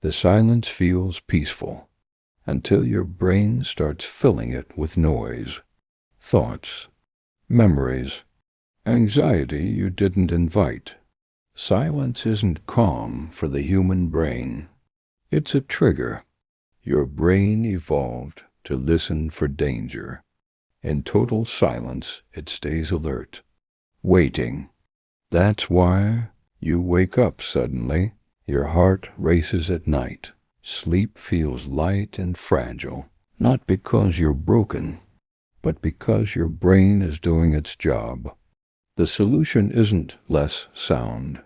The silence feels peaceful until your brain starts filling it with noise, thoughts, memories, anxiety you didn't invite. Silence isn't calm for the human brain. It's a trigger. Your brain evolved to listen for danger. In total silence, it stays alert, waiting. That's why you wake up suddenly. Your heart races at night. Sleep feels light and fragile, not because you're broken, but because your brain is doing its job. The solution isn't less sound.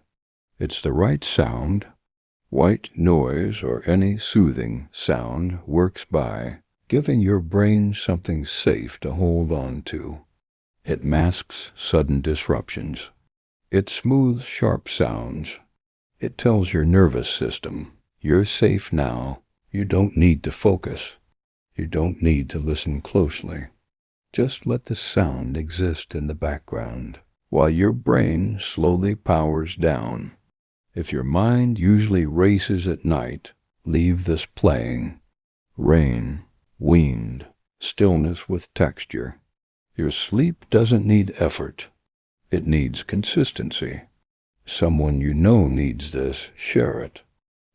It's the right sound. White noise or any soothing sound works by giving your brain something safe to hold on to. It masks sudden disruptions. It smooths sharp sounds. It tells your nervous system, you're safe now. You don't need to focus. You don't need to listen closely. Just let the sound exist in the background while your brain slowly powers down. If your mind usually races at night, leave this playing. Rain, wind, stillness with texture. Your sleep doesn't need effort. It needs consistency. Someone you know needs this, share it.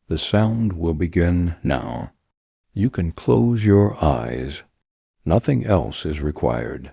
The sound will begin now. You can close your eyes. Nothing else is required.